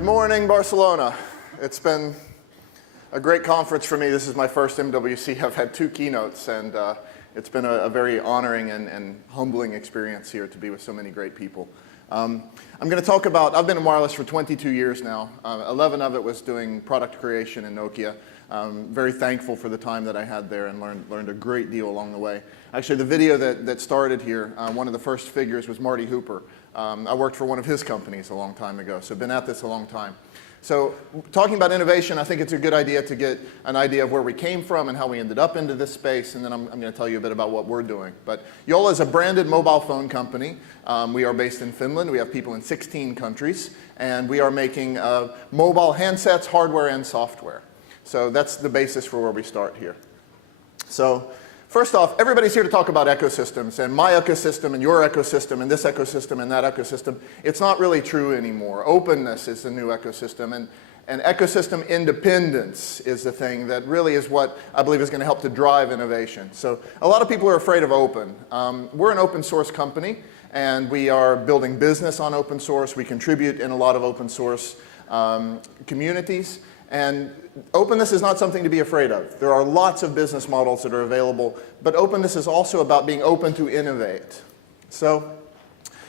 Good morning, Barcelona. It's been a great conference for me. This is my first MWC. I've had 2 keynotes, and it's been a very honoring and humbling experience here to be with so many great people. I'm going to talk about, I've been in wireless for 22 years now. 11 of it was doing product creation in Nokia. Very thankful for the time that I had there and learned a great deal along the way. Actually, the video that started here, one of the first figures was Marty Hooper. I worked for one of his companies a long time ago, so been at this a long time. So talking about innovation, I think it's a good idea to get an idea of where we came from and how we ended up into this space, and then I'm going to tell you a bit about what we're doing. But Jolla is a branded mobile phone company. We are based in Finland. We have people in 16 countries, and we are making mobile handsets, hardware, and software. So that's the basis for where we start here. So first off, everybody's here to talk about ecosystems, and my ecosystem, and your ecosystem, and this ecosystem, and that ecosystem. It's not really true anymore. Openness is the new ecosystem, and ecosystem independence is the thing that really is what I believe is going to help to drive innovation. So a lot of people are afraid of open. We're an open source company, and we are building business on open source. We contribute in a lot of open source communities. And openness is not something to be afraid of. There are lots of business models that are available, but openness is also about being open to innovate. So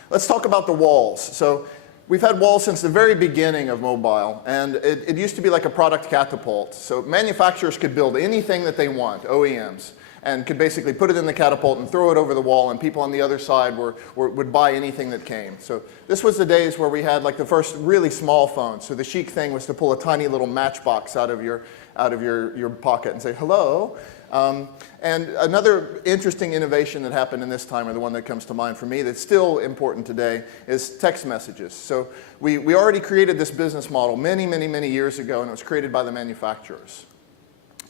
let's talk about the walls. So we've had walls since the very beginning of mobile, and it used to be like a product catapult. So manufacturers could build anything that they want, OEMs, and could basically put it in the catapult and throw it over the wall, and people on the other side would buy anything that came. So this was the days where we had like the first really small phones. So the chic thing was to pull a tiny little matchbox out of your pocket and say, hello. And another interesting innovation that happened in this time, or the one that comes to mind for me that's still important today, is text messages. So we already created this business model many, many, many years ago, and it was created by the manufacturers.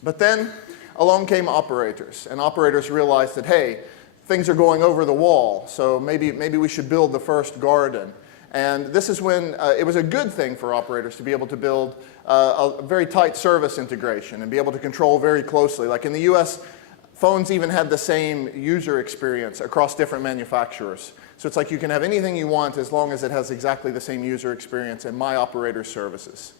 But then along came operators, and operators realized that, hey, things are going over the wall, so maybe we should build the first garden. And this is when it was a good thing for operators to be able to build a very tight service integration and be able to control very closely. Like in the US, phones even had the same user experience across different manufacturers. So it's like you can have anything you want as long as it has exactly the same user experience in my operator's services.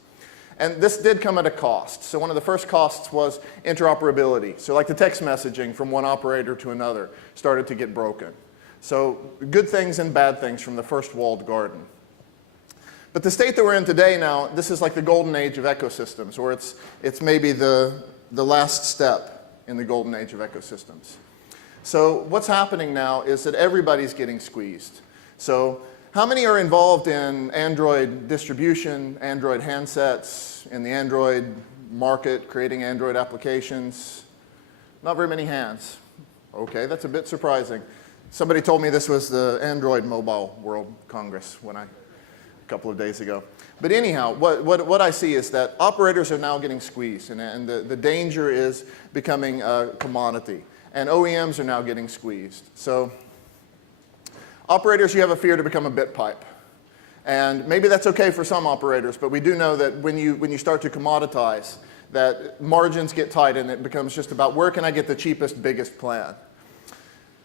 And this did come at a cost. So one of the first costs was interoperability. So like the text messaging from one operator to another started to get broken. So good things and bad things from the first walled garden. But the state that we're in today now, this is like the golden age of ecosystems, or it's maybe the last step in the golden age of ecosystems. So what's happening now is that everybody's getting squeezed. So how many are involved in Android distribution, Android handsets, in the Android market, creating Android applications? Not very many hands. Okay, that's a bit surprising. Somebody told me this was the Android Mobile World Congress a couple of days ago. But anyhow, what I see is that operators are now getting squeezed, and the danger is becoming a commodity. And OEMs are now getting squeezed. So operators, you have a fear to become a bit pipe. And maybe that's okay for some operators, but we do know that when you start to commoditize, that margins get tight and it becomes just about where can I get the cheapest, biggest plan.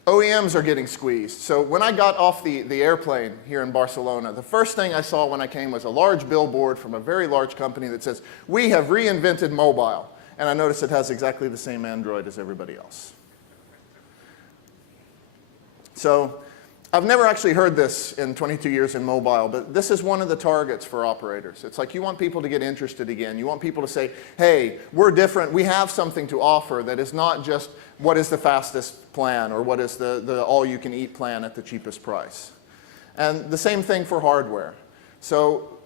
OEMs are getting squeezed. So when I got off the airplane here in Barcelona, the first thing I saw when I came was a large billboard from a very large company that says, we have reinvented mobile. And I noticed it has exactly the same Android as everybody else. So I've never actually heard this in 22 years in mobile, but this is one of the targets for operators. It's like you want people to get interested again. You want people to say, hey, we're different. We have something to offer that is not just what is the fastest plan or what is the all-you-can-eat plan at the cheapest price. And the same thing for hardware. So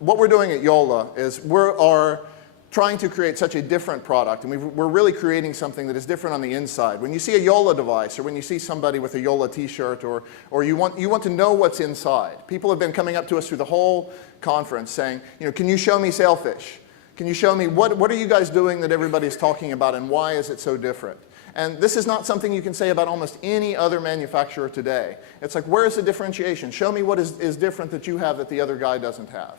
what we're doing at Jolla is we are trying to create such a different product, and we're really creating something that is different on the inside. When you see a Jolla device, or when you see somebody with a Jolla t-shirt, or you want to know what's inside. People have been coming up to us through the whole conference saying, can you show me Sailfish? Can you show me what are you guys doing that everybody's talking about, and why is it so different? And this is not something you can say about almost any other manufacturer today. It's like, where is the differentiation? Show me what is different that you have that the other guy doesn't have.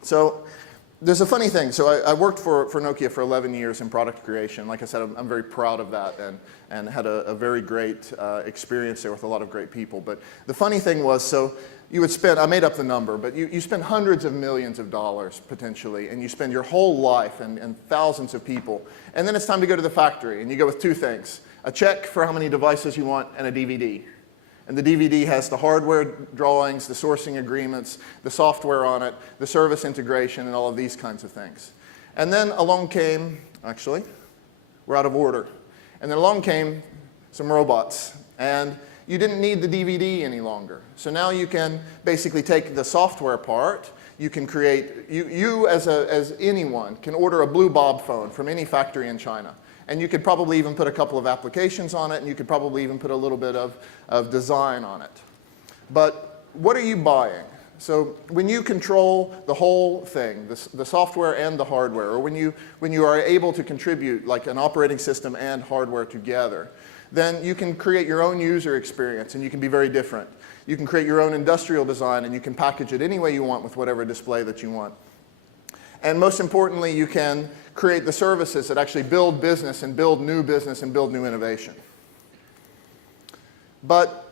So there's a funny thing. So I worked for Nokia for 11 years in product creation. Like I said, I'm very proud of that and had a very great experience there with a lot of great people. But the funny thing was, so you would spend, I made up the number, but you spend hundreds of millions of dollars potentially, and you spend your whole life and thousands of people. And then it's time to go to the factory, and you go with two things: a check for how many devices you want and a DVD. And the DVD has the hardware drawings, the sourcing agreements, the software on it, the service integration, and all of these kinds of things. And then along came, actually, we're out of order. And then along came some robots. And you didn't need the DVD any longer. So now you can basically take the software part. You can create, you as anyone can order a blue bob phone from any factory in China. And you could probably even put a couple of applications on it, and you could probably even put a little bit of design on it. But what are you buying? So when you control the whole thing, the software and the hardware, or when you are able to contribute like an operating system and hardware together, then you can create your own user experience, and you can be very different. You can create your own industrial design, and you can package it any way you want with whatever display that you want. And most importantly, you can create the services that actually build business and build new innovation. But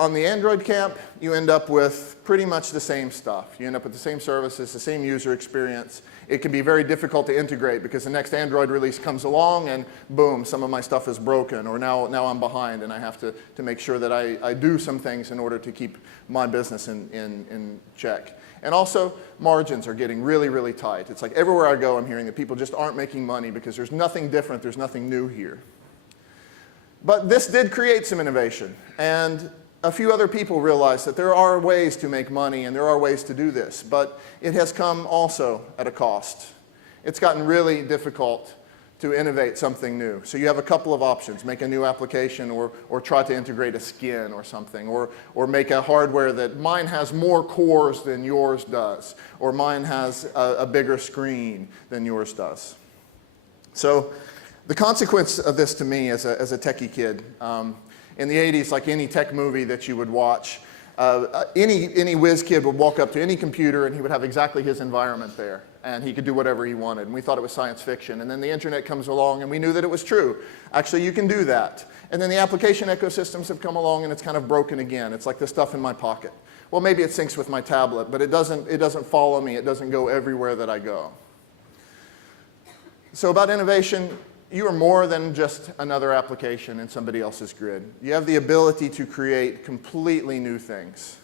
on the Android camp, you end up with pretty much the same stuff. You end up with the same services, the same user experience. It can be very difficult to integrate because the next Android release comes along and boom, some of my stuff is broken, or now I'm behind and I have to make sure that I do some things in order to keep my business in check. And also, margins are getting really, really tight. It's like everywhere I go, I'm hearing that people just aren't making money because there's nothing different, there's nothing new here. But this did create some innovation. And a few other people realized that there are ways to make money and there are ways to do this. But it has come also at a cost. It's gotten really difficult to innovate something new. So you have a couple of options: make a new application, or try to integrate a skin or something, or make a hardware that mine has more cores than yours does, or mine has a bigger screen than yours does. So the consequence of this to me as a techie kid, in the 80s, like any tech movie that you would watch, any whiz kid would walk up to any computer and he would have exactly his environment there, and he could do whatever he wanted, and we thought it was science fiction. And then the internet comes along and we knew that it was true. Actually, you can do that. And then the application ecosystems have come along and it's kind of broken again. It's like the stuff in my pocket. Well, maybe it syncs with my tablet, but it doesn't follow me. It doesn't go everywhere that I go. So about innovation, you are more than just another application in somebody else's grid. You have the ability to create completely new things.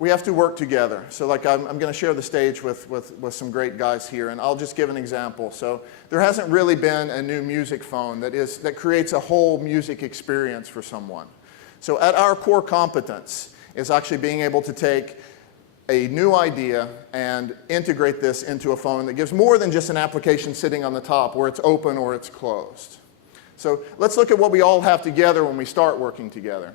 We have to work together. So like I'm going to share the stage with some great guys here, and I'll just give an example. So there hasn't really been a new music phone that creates a whole music experience for someone. So at our core competence is actually being able to take a new idea and integrate this into a phone that gives more than just an application sitting on the top where it's open or it's closed. So let's look at what we all have together when we start working together.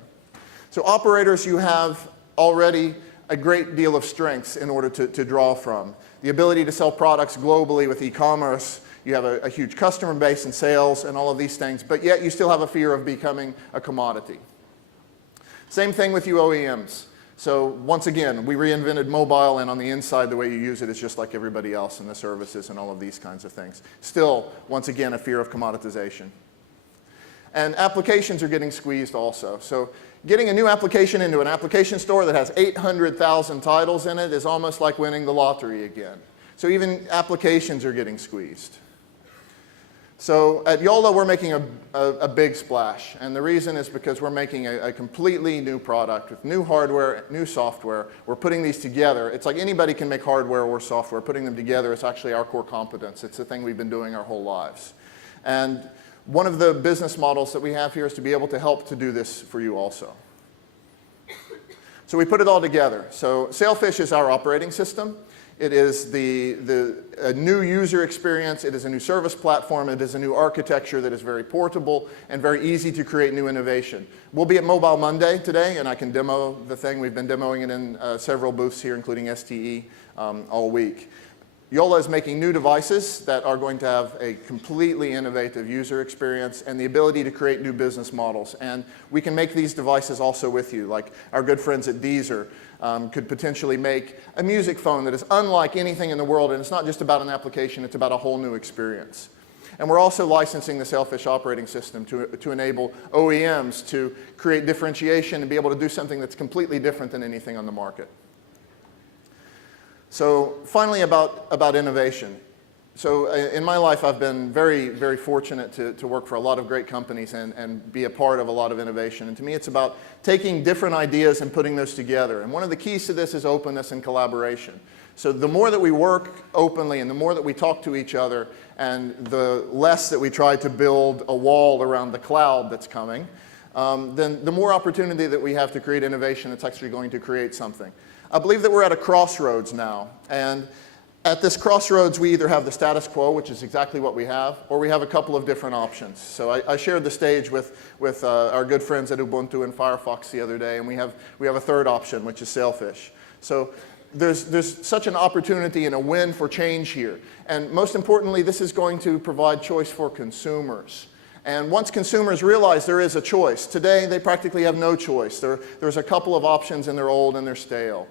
So operators, you have already a great deal of strengths in order to draw from. The ability to sell products globally with e-commerce. You have a huge customer base and sales and all of these things, but yet you still have a fear of becoming a commodity. Same thing with you OEMs. So once again, we reinvented mobile, and on the inside, the way you use it is just like everybody else in the services and all of these kinds of things. Still, once again, a fear of commoditization. And applications are getting squeezed also. So getting a new application into an application store that has 800,000 titles in it is almost like winning the lottery again. So even applications are getting squeezed. So at Jolla, we're making a big splash. And the reason is because we're making a completely new product with new hardware, new software. We're putting these together. It's like anybody can make hardware or software. Putting them together is actually our core competence. It's the thing we've been doing our whole lives. And one of the business models that we have here is to be able to help to do this for you also. So we put it all together. So Sailfish is our operating system. It is a new user experience. It is a new service platform. It is a new architecture that is very portable and very easy to create new innovation. We'll be at Mobile Monday today, and I can demo the thing. We've been demoing it in several booths here, including STE, all week. Jolla is making new devices that are going to have a completely innovative user experience and the ability to create new business models. And we can make these devices also with you, like our good friends at Deezer could potentially make a music phone that is unlike anything in the world, and it's not just about an application, it's about a whole new experience. And we're also licensing the Sailfish operating system to enable OEMs to create differentiation and be able to do something that's completely different than anything on the market. So finally, about innovation. So in my life, I've been very, very fortunate to work for a lot of great companies and be a part of a lot of innovation. And to me, it's about taking different ideas and putting those together. And one of the keys to this is openness and collaboration. So the more that we work openly and the more that we talk to each other and the less that we try to build a wall around the cloud that's coming, then the more opportunity that we have to create innovation that's actually going to create something. I believe that we're at a crossroads now, and at this crossroads we either have the status quo, which is exactly what we have, or we have a couple of different options. So I shared the stage with our good friends at Ubuntu and Firefox the other day, and we have a third option, which is Sailfish. So there's such an opportunity and a win for change here, and most importantly, this is going to provide choice for consumers. And once consumers realize there is a choice, today they practically have no choice. There's a couple of options and they're old and they're stale.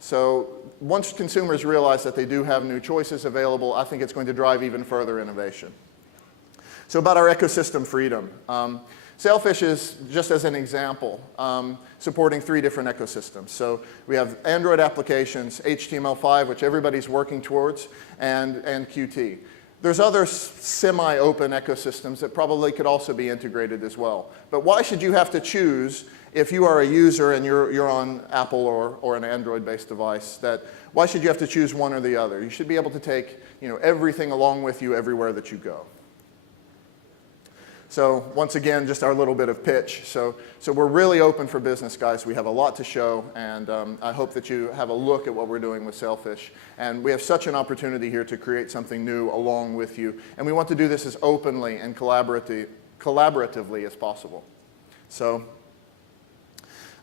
So once consumers realize that they do have new choices available, I think it's going to drive even further innovation. So about our ecosystem freedom. Sailfish is, just as an example, supporting 3 different ecosystems. So we have Android applications, HTML5, which everybody's working towards, and Qt. There's other semi-open ecosystems that probably could also be integrated as well. But why should you have to choose, if you are a user and you're on Apple or an Android-based device, why should you have to choose one or the other? You should be able to take everything along with you everywhere that you go. So once again, just our little bit of pitch. So we're really open for business, guys. We have a lot to show, and I hope that you have a look at what we're doing with Sailfish. And we have such an opportunity here to create something new along with you. And we want to do this as openly and collaboratively as possible. So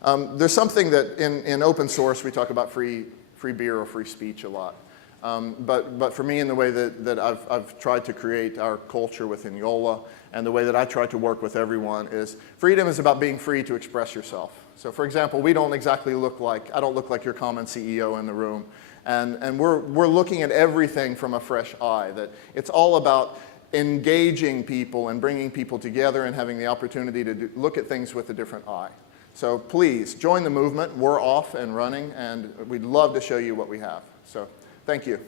there's something that in open source, we talk about free beer or free speech a lot. But for me, in the way that I've tried to create our culture within Jolla, and the way that I try to work with everyone is freedom is about being free to express yourself. So for example, I don't look like your common CEO in the room. And we're looking at everything from a fresh eye, that it's all about engaging people and bringing people together and having the opportunity to look at things with a different eye. So please, join the movement. We're off and running, and we'd love to show you what we have. So thank you.